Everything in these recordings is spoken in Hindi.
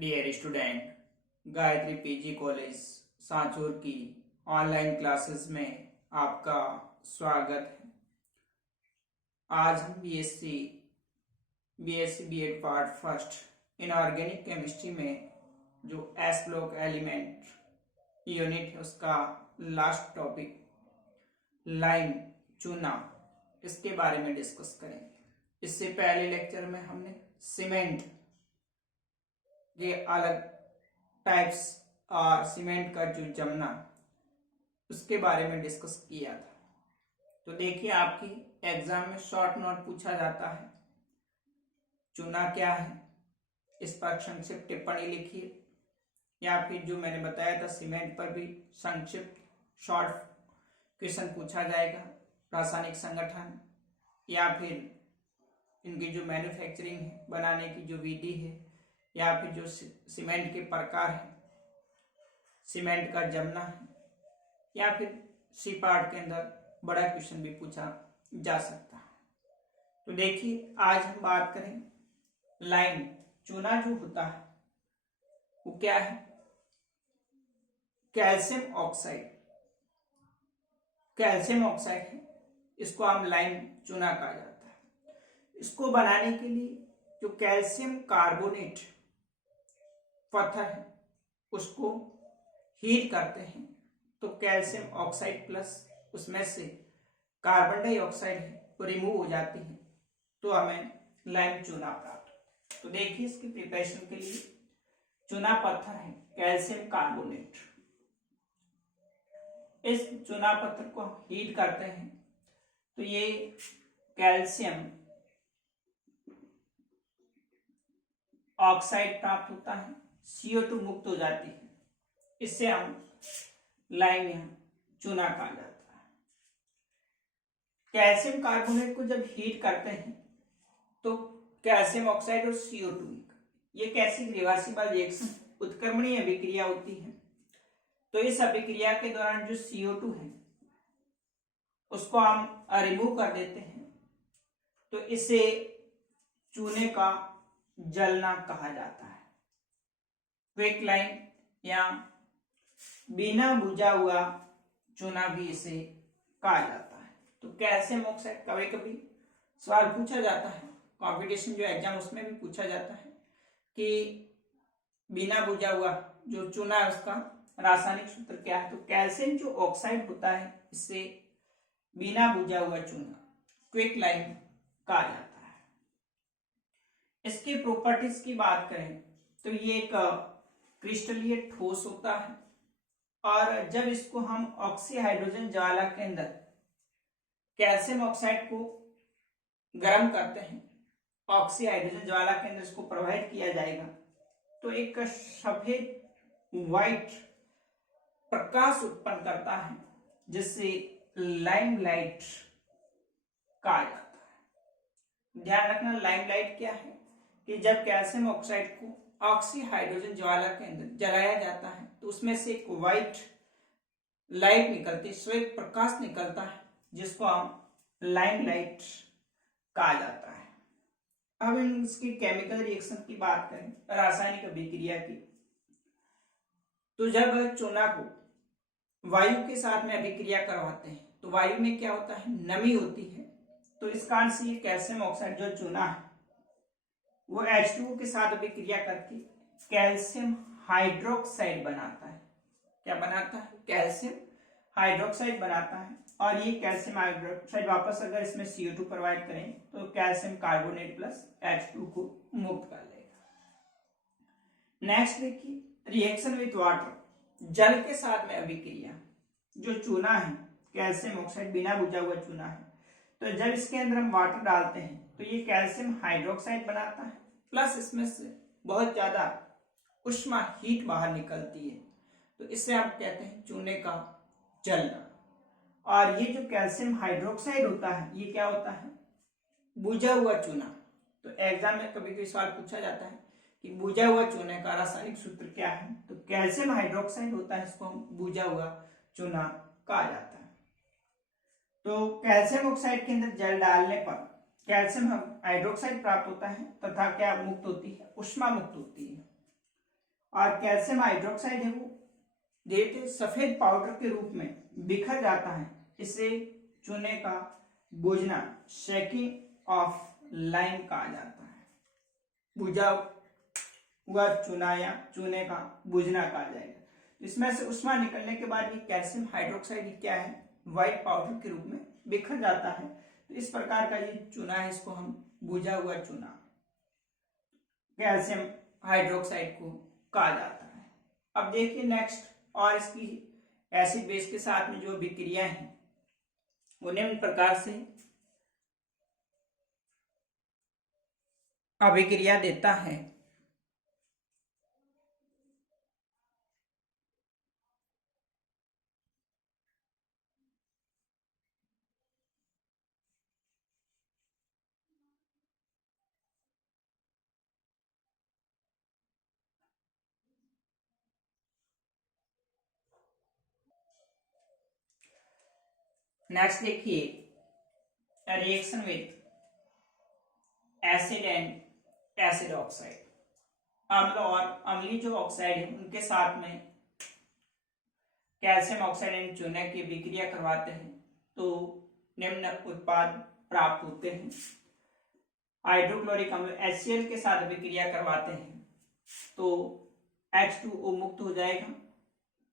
Dear student, Gayatri PG college Sanchore की ऑनलाइन क्लासेस में आपका स्वागत है। आज हम BSc BEd part first inorganic chemistry में जो एस ब्लॉक एलिमेंट यूनिट है उसका लास्ट टॉपिक लाइम चूना, इसके बारे में डिस्कस करेंगे। इससे पहले लेक्चर में हमने सीमेंट के अलग टाइप्स और सीमेंट का जो जमना उसके बारे में डिस्कस किया था। तो देखिए, आपकी एग्जाम में शॉर्ट नोट पूछा जाता है, चूना क्या है, इस पर संक्षिप्त टिप्पणी लिखिए, या फिर जो मैंने बताया था सीमेंट पर भी संक्षिप्त शॉर्ट क्वेश्चन पूछा जाएगा, रासायनिक संगठन या फिर इनकी जो मैन्युफैक्चरिंग है, बनाने की जो विधि है, या फिर जो सीमेंट के प्रकार है, सीमेंट का जमना है, या फिर सी पार्ट के अंदर बड़ा क्वेश्चन भी पूछा जा सकता है। तो देखिए, आज हम बात करें लाइम चूना जो होता है वो क्या है। कैल्शियम ऑक्साइड, कैल्शियम ऑक्साइड है, इसको हम लाइम चूना कहा जाता है। इसको बनाने के लिए जो कैल्शियम कार्बोनेट पत्थर है उसको हीट करते हैं तो कैल्शियम ऑक्साइड प्लस उसमें से कार्बन डाइऑक्साइड है वो रिमूव हो जाती है, तो हमें लाइम चूना प्राप्त होता है। तो देखिए, इसकी प्रिपरेशन के लिए चूना पत्थर है कैल्शियम कार्बोनेट। इस चूना पत्थर को हम हीट करते हैं तो ये कैल्शियम ऑक्साइड प्राप्त होता है, CO2 मुक्त हो जाती है, इससे हम लाइम या चूना कहा जाता है। कैल्शियम कार्बोनेट को जब हीट करते हैं तो कैल्शियम ऑक्साइड और CO2 ये कैसी रिवर्सिबल रिएक्शन उत्क्रमणीय अभिक्रिया होती है। तो इस अभिक्रिया के दौरान जो CO2 है उसको हम रिमूव कर देते हैं, तो इसे चूने का जलना कहा जाता है। क्विक लाइम या बिना बुझा हुआ चूना भी इसे कहा जाता है। तो कैल्शियम ऑक्साइड कभी कभी सवाल पूछा जाता है, कंपटीशन जो एग्जाम उसमें भी पूछा जाता है कि बिना बुझा हुआ जो चूना है उसका रासायनिक सूत्र क्या है। तो कैल्शियम जो ऑक्साइड होता है इससे बिना बुझा हुआ चूना क्विक लाइम कहा जाता है। इसकी प्रॉपर्टीज की बात करें तो ये एक क्रिस्टलीय ठोस होता है, और जब इसको हम ऑक्सी हाइड्रोजन ज्वाला के अंदर कैल्शियम ऑक्साइड को गर्म करते हैं, ऑक्सी हाइड्रोजन ज्वाला के अंदर इसको प्रवाहित किया जाएगा तो एक सफेद व्हाइट प्रकाश उत्पन्न करता है जिससे लाइमलाइट कहा जाता है। ध्यान रखना, लाइमलाइट क्या है कि जब कैल्शियम ऑक्साइड को ऑक्सी हाइड्रोजन ज्वाला के अंदर जलाया जाता है तो उसमें से एक व्हाइट लाइट निकलती, श्वेत प्रकाश निकलता है, जिसको हम लाइमलाइट कहा जाता है। अब इसकी केमिकल रिएक्शन की बात करें, रासायनिक अभिक्रिया की, तो जब चूना को वायु के साथ में अभिक्रिया करवाते हैं तो वायु में क्या होता है, नमी होती है। तो इस कारण से ये कैल्शियम ऑक्साइड जो चूना है वो H2O के साथ अभिक्रिया करके कैल्शियम हाइड्रोक्साइड बनाता है। क्या बनाता है? कैल्शियम हाइड्रोक्साइड बनाता है, और ये कैल्शियम हाइड्रोक्साइड वापस अगर इसमें CO2 प्रोवाइड करें तो कैल्शियम कार्बोनेट प्लस H2 को मुक्त कर लेगा। नेक्स्ट देखिए, रिएक्शन विथ वाटर, जल के साथ में अभिक्रिया। जो चूना है कैल्शियम ऑक्साइड बिना बुझा हुआ चूना है, तो जब इसके अंदर हम वाटर डालते हैं तो ये कैल्शियम हाइड्रोक्साइड बनाता है, प्लस इसमें से बहुत ज्यादा उष्मा हीट बाहर निकलती है, तो इससे हम कहते हैं चूने का जलना। और ये जो कैल्शियम हाइड्रोक्साइड होता है ये क्या होता है, बुझा हुआ चूना। तो एग्जाम में कभी कभी सवाल पूछा जाता है कि बुझा हुआ चूने का रासायनिक सूत्र क्या है, तो कैल्शियम हाइड्रोक्साइड होता है, इसको हम बुझा हुआ चूना कहा जाता है। तो कैल्शियम ऑक्साइड के अंदर जल डालने पर कैल्शियम हाइड्रोक्साइड प्राप्त होता है तथा क्या मुक्त होती है, उष्मा मुक्त होती है। और कैल्शियम हाइड्रोक्साइड है वो धीरे धीरे सफेद पाउडर के रूप में बिखर जाता है। इसे चूने का बुझना, शेकिंग ऑफ लाइम कहा जाता है। बुझा हुआ चूना या चूने का बुझना कहा जाएगा। इसमें से उष्मा निकलने के बाद ये कैल्शियम हाइड्रोक्साइड क्या है, व्हाइट पाउडर के रूप में बिखर जाता है। तो इस प्रकार का ये चूना है, इसको हम बुझा हुआ चूना कैल्शियम हाइड्रोक्साइड को कहा जाता है। अब देखिए नेक्स्ट, और इसकी एसिड बेस के साथ में जो अभिक्रिया है वो निम्न प्रकार से अभिक्रिया देता है। नेक्स्ट देखिए, reaction with acid and acid oxide. अम्ल और अम्लीय जो ऑक्साइड है उनके साथ में कैल्शियम ऑक्साइड एंड चूना की विक्रिया करवाते हैं तो निम्न उत्पाद प्राप्त होते हैं। हाइड्रोक्लोरिक अम्ल HCl के साथ विक्रिया करवाते हैं तो H2O मुक्त हो जाएगा,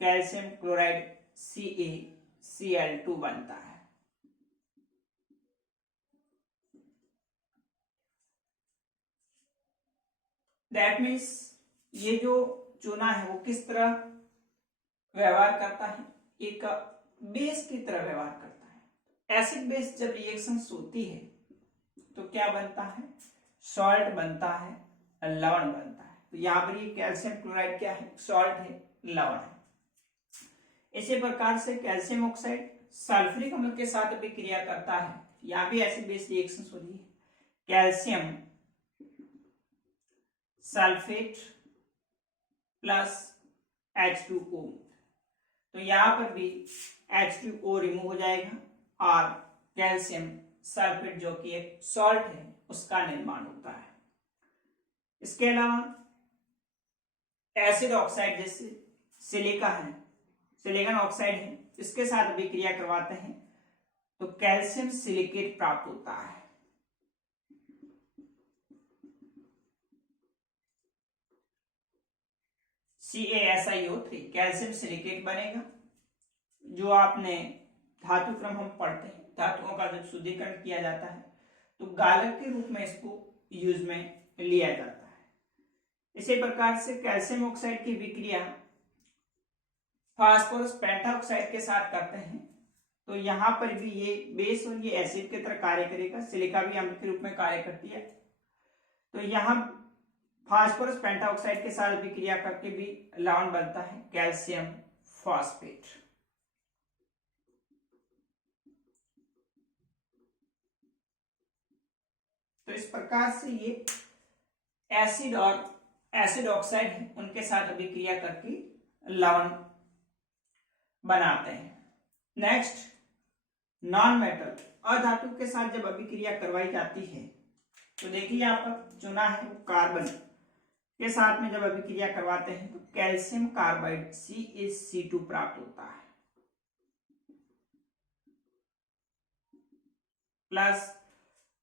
कैल्शियम क्लोराइड CaCl2 बनता है। दैट मीन्स ये जो चूना है वो किस तरह व्यवहार करता है, एक बेस की तरह व्यवहार करता है। एसिड बेस जब रिएक्शंस होती है तो क्या बनता है, सॉल्ट बनता है, लवण बनता है। तो यहाँ पर ये कैल्शियम क्लोराइड क्या है, सॉल्ट है, लवण है। इसी प्रकार से कैल्शियम ऑक्साइड सल्फ्यूरिक अम्ल के साथ विक्रिया करता है, यहाँ भी एसिड बेस रिएक्शंस हो रही है। कैल्शियम सल्फेट प्लस H2O, तो यहां पर भी H2O रिमूव हो जाएगा और कैल्शियम सल्फेट जो कि एक सॉल्ट है उसका निर्माण होता है। इसके अलावा एसिड ऑक्साइड जैसे सिलिका है, सिलिकॉन ऑक्साइड है, इसके साथ विक्रिया करवाते हैं तो कैल्शियम सिलिकेट प्राप्त होता है। CaSiO3 कैल्शियम सिलिकेट बनेगा। जो आपने धातु क्रम हम पढ़ते हैं, धातुओं का जब शुद्धिकरण किया जाता है तो गालक के रूप में इसको यूज में लिया जाता है। इसी प्रकार से कैल्शियम ऑक्साइड की विक्रिया फास्फोरस पेंटाऑक्साइड के साथ करते हैं तो यहाँ पर भी ये बेस और ये एसिड की तरह कार्य करेगा। सिलिका भी अम्ल के रूप में कार्य करती है तो यहाँ फास्फोरस पेंटाऑक्साइड के साथ विक्रिया करके भी लवण बनता है, कैल्शियम फॉस्फेट। तो इस प्रकार से ये एसिड और एसिड ऑक्साइड है उनके साथ अभिक्रिया करके लवण बनाते हैं। नेक्स्ट, नॉन मेटल अधातु के साथ जब अभिक्रिया करवाई जाती है तो देखिए यहाँ पर चुना है वो कार्बन के साथ में जब अभिक्रिया करवाते हैं तो कैल्शियम कार्बाइड CaC2 प्राप्त होता है plus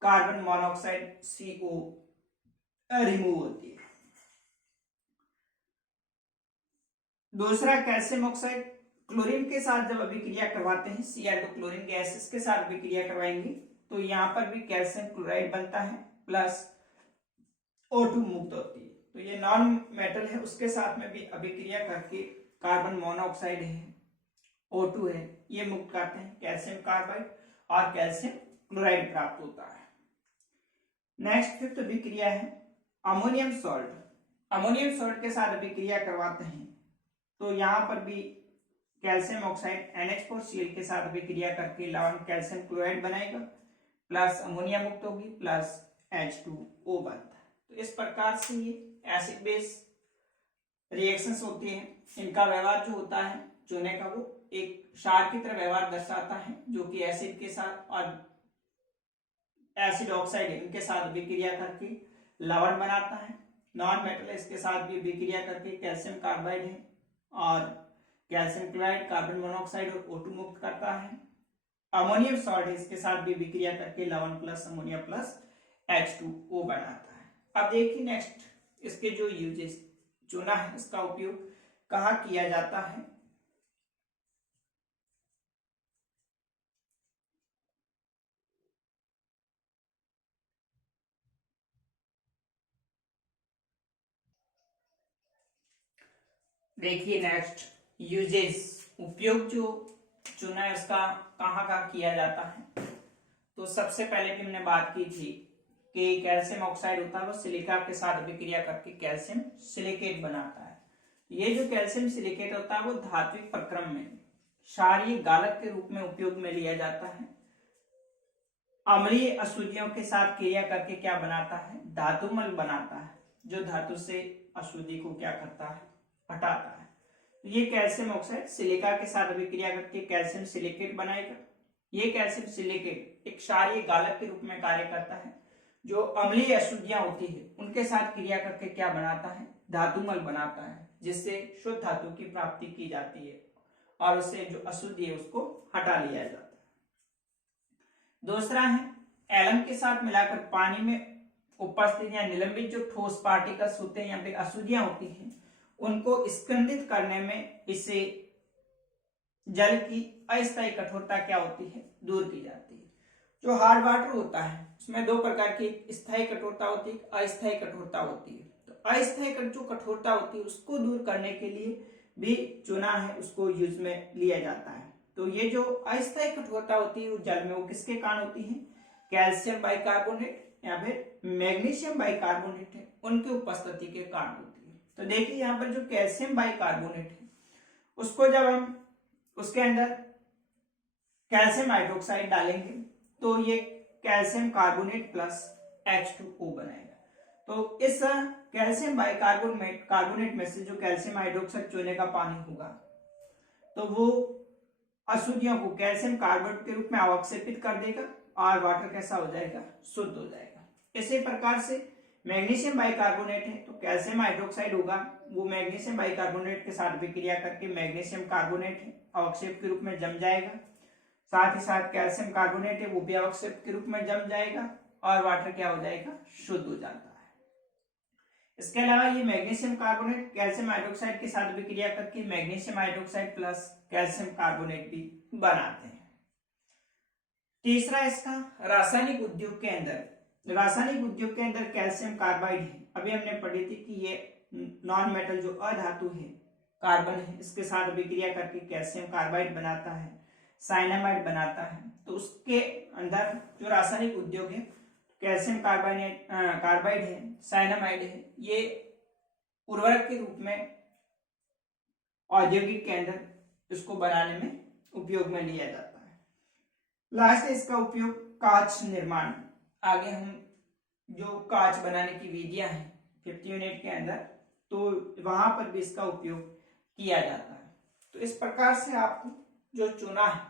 carbon monoxide CO remove होती है। दूसरा, कैल्शियम ऑक्साइड क्लोरीन के साथ जब अभिक्रिया करवाते हैं, Cl2 क्लोरीन गैसेस के साथ अभिक्रिया करवाएंगे तो यहाँ पर भी कैल्शियम क्लोराइड बनता है प्लस O2 मुक्त होती है। तो ये नॉन मेटल है उसके साथ में भी अभिक्रिया करके कार्बन मोनोऑक्साइड है, O2 है, ये मुक्त करते हैं, कैल्शियम कार्बाइड और कैल्शियम क्लोराइड प्राप्त होता है। नेक्स्ट, फिफ्थ अभिक्रिया है अमोनियम सॉल्ट। अमोनियम सॉल्ट के साथ अभिक्रिया करवाते हैं तो यहाँ पर भी कैल्शियम ऑक्साइड NH4Cl के साथ अभिक्रिया करके लवण कैल्शियम क्लोराइड बनाएगा प्लस अमोनिया मुक्त होगी प्लस H2O बनता है। तो इस प्रकार से ये एसिड बेस रिएक्शंस होती हैं। इनका व्यवहार जो होता है चूने का वो एक क्षार की तरह व्यवहार दर्शाता है जो कि एसिड के साथ और एसिड ऑक्साइड इनके साथ विक्रिया करके लवण बनाता है नॉन मेटल है, इसके साथ भी अभिक्रिया करके कैल्शियम कार्बाइड है और कैल्शियम क्लोराइड कार्बन मोनोऑक्साइड और O2 मुक्त करता है। अमोनियम सॉल्ट है, इसके साथ भी अभिक्रिया करके लवण प्लस अमोनिया प्लस H2O बनाता है। अब देखिए नेक्स्ट इसके जो यूजेस चूना है इसका उपयोग कहाँ किया जाता है। देखिए नेक्स्ट यूजेस उपयोग जो चूना है उसका कहाँ कहाँ किया जाता है। तो सबसे पहले भी हमने बात की थी कि कैल्शियम ऑक्साइड होता है वो सिलिका के साथ अभिक्रिया करके कैल्शियम सिलिकेट बनाता है। ये जो कैल्शियम सिलिकेट होता है वो धात्विक प्रक्रम में क्षारीय गालक के रूप में उपयोग में लिया जाता है। अम्लीय अशुद्धियों के साथ क्रिया करके क्या बनाता है, धातुमल बनाता है, जो धातु से अशुद्धि को क्या करता है, हटाता है। तो ये कैल्शियम ऑक्साइड सिलिका के साथ अभिक्रिया करके कैल्शियम सिलिकेट बनाएगा। ये कैल्शियम सिलिकेट एक क्षारीय गालक के रूप में कार्य करता है। जो अम्लीय अशुद्धियां होती है उनके साथ क्रिया करके क्या बनाता है, धातुमल बनाता है, जिससे शुद्ध धातु की प्राप्ति की जाती है और उससे जो अशुद्धि है उसको हटा लिया जाता है। दूसरा है एलम के साथ मिलाकर पानी में उपस्थित या निलंबित जो ठोस पार्टिकल्स होते हैं या फिर अशुद्धियां होती हैं उनको स्कंदित करने में इससे जल की अस्थायी कठोरता क्या होती है, दूर की जाती है। जो हार्ड वाटर होता है उसमें दो प्रकार की, स्थायी कठोरता होती है, अस्थायी कठोरता होती है। तो अस्थायी जो कठोरता होती है उसको दूर करने के लिए भी चूना है उसको यूज में लिया जाता है। तो ये जो अस्थायी कठोरता होती है वो जल में वो किसके कारण होती है, कैल्शियम बाइकार्बोनेट या फिर मैग्नीशियम बाइकार्बोनेट है उनकी उपस्थिति के कारण होती है। तो देखिए यहाँ पर जो कैल्शियम बाइकार्बोनेट है उसको जब हम उसके अंदर कैल्शियम हाइड्रोक्साइड डालेंगे तो ये कैल्शियम कार्बोनेट प्लस H2O बनाएगा। तो इस कैल्शियम बाइकार्बोनेट में से जो कैल्शियम हाइड्रोक्साइड चूने का पानी होगा तो वो अशुद्धियों को कैल्शियम कार्बोनेट के रूप में अवक्षेपित कर देगा और वाटर कैसा हो जाएगा, शुद्ध हो जाएगा। इसी प्रकार से मैग्नीशियम बाइकार्बोनेट है तो कैल्शियम हाइड्रोक्साइड होगा, वो मैग्नीशियम बाइकार्बोनेट के साथ विक्रिया करके मैग्नीशियम कार्बोनेट है अवक्षेप के रूप में जम जाएगा। साथ ही साथ कैल्शियम कार्बोनेट है वो भी अवक्षेप के रूप में जम जाएगा और वाटर क्या हो जाएगा, शुद्ध हो जाता है। इसके अलावा ये मैग्नीशियम कार्बोनेट कैल्शियम हाइड्रोक्साइड के साथ विक्रिया करके magnesium hydroxide plus calcium carbonate भी बनाते हैं। तीसरा इसका रासायनिक उद्योग के अंदर कैल्शियम कार्बाइड है। अभी हमने पढ़ी थी कि ये नॉन मेटल जो अधातु है कार्बन है इसके साथ अभिक्रिया करके कैल्शियम कार्बाइड बनाता है, साइनामाइड बनाता है। तो उसके अंदर जो रासायनिक उद्योग है कैल्शियम कार्बाइड है, साइनामाइड है, ये उर्वरक के रूप में औद्योगिक के अंदर इसको बनाने में उपयोग में लिया जाता है। लास्ट है इसका उपयोग कांच निर्माण। आगे हम जो कांच बनाने की विधियां हैं 50 यूनिट के अंदर तो वहां पर भी इसका उपयोग किया जाता है। तो इस प्रकार से आपको जो चूना है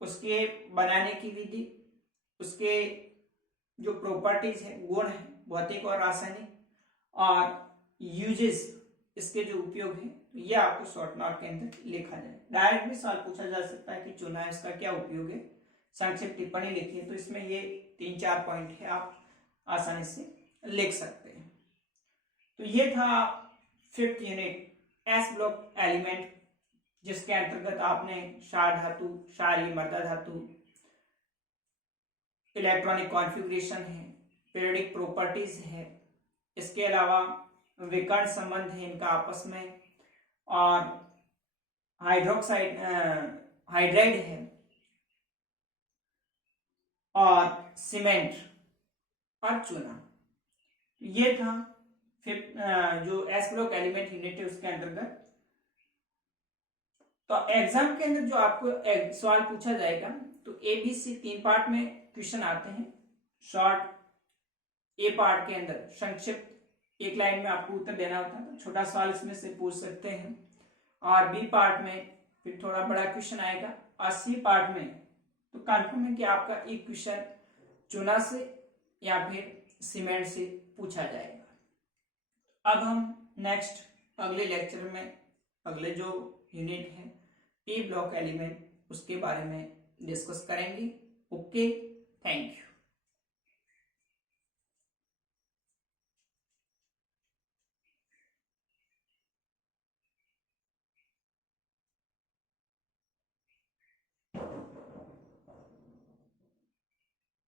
उसके बनाने की विधि, उसके जो प्रॉपर्टीज है, गुण है भौतिक और रासायनिक, और यूजेस इसके जो उपयोग है ये आपको शॉर्ट नोट के अंदर लिखा जाए। डायरेक्ट भी सवाल पूछा जा सकता है कि चूना है इसका क्या उपयोग है, संक्षिप्त टिप्पणी लिखिए। तो इसमें ये 3-4 पॉइंट है आप आसानी से लिख सकते हैं। तो ये था 5th unit S block element, जिसके अंतर्गत आपने क्षार धातु, क्षारीय मृदा धातु, इलेक्ट्रॉनिक कॉन्फ़िगरेशन है, पीरियोडिक प्रॉपर्टीज है, इसके अलावा विकर्ण संबंध है इनका आपस में, और हाइड्राइड है और सीमेंट और चूना। ये था जो एस ब्लॉक एलिमेंट यूनिट है उसके अंतर्गत। तो एग्जाम के अंदर जो आपको सवाल पूछा जाएगा तो ABC 3 पार्ट में क्वेश्चन आते हैं। शॉर्ट ए पार्ट के अंदर संक्षिप्त 1 लाइन में आपको उत्तर देना होता है, तो छोटा सवाल इसमें से पूछ सकते हैं। और बी पार्ट में फिर थोड़ा बड़ा क्वेश्चन आएगा, और सी पार्ट में तो कंफर्म है कि आपका एक क्वेश्चन चूना से या फिर सीमेंट से पूछा जाएगा। अब हम नेक्स्ट अगले लेक्चर में अगले जो यूनिट है पी ब्लॉक एलिमेंट उसके बारे में डिस्कस करेंगे। Okay, thank you.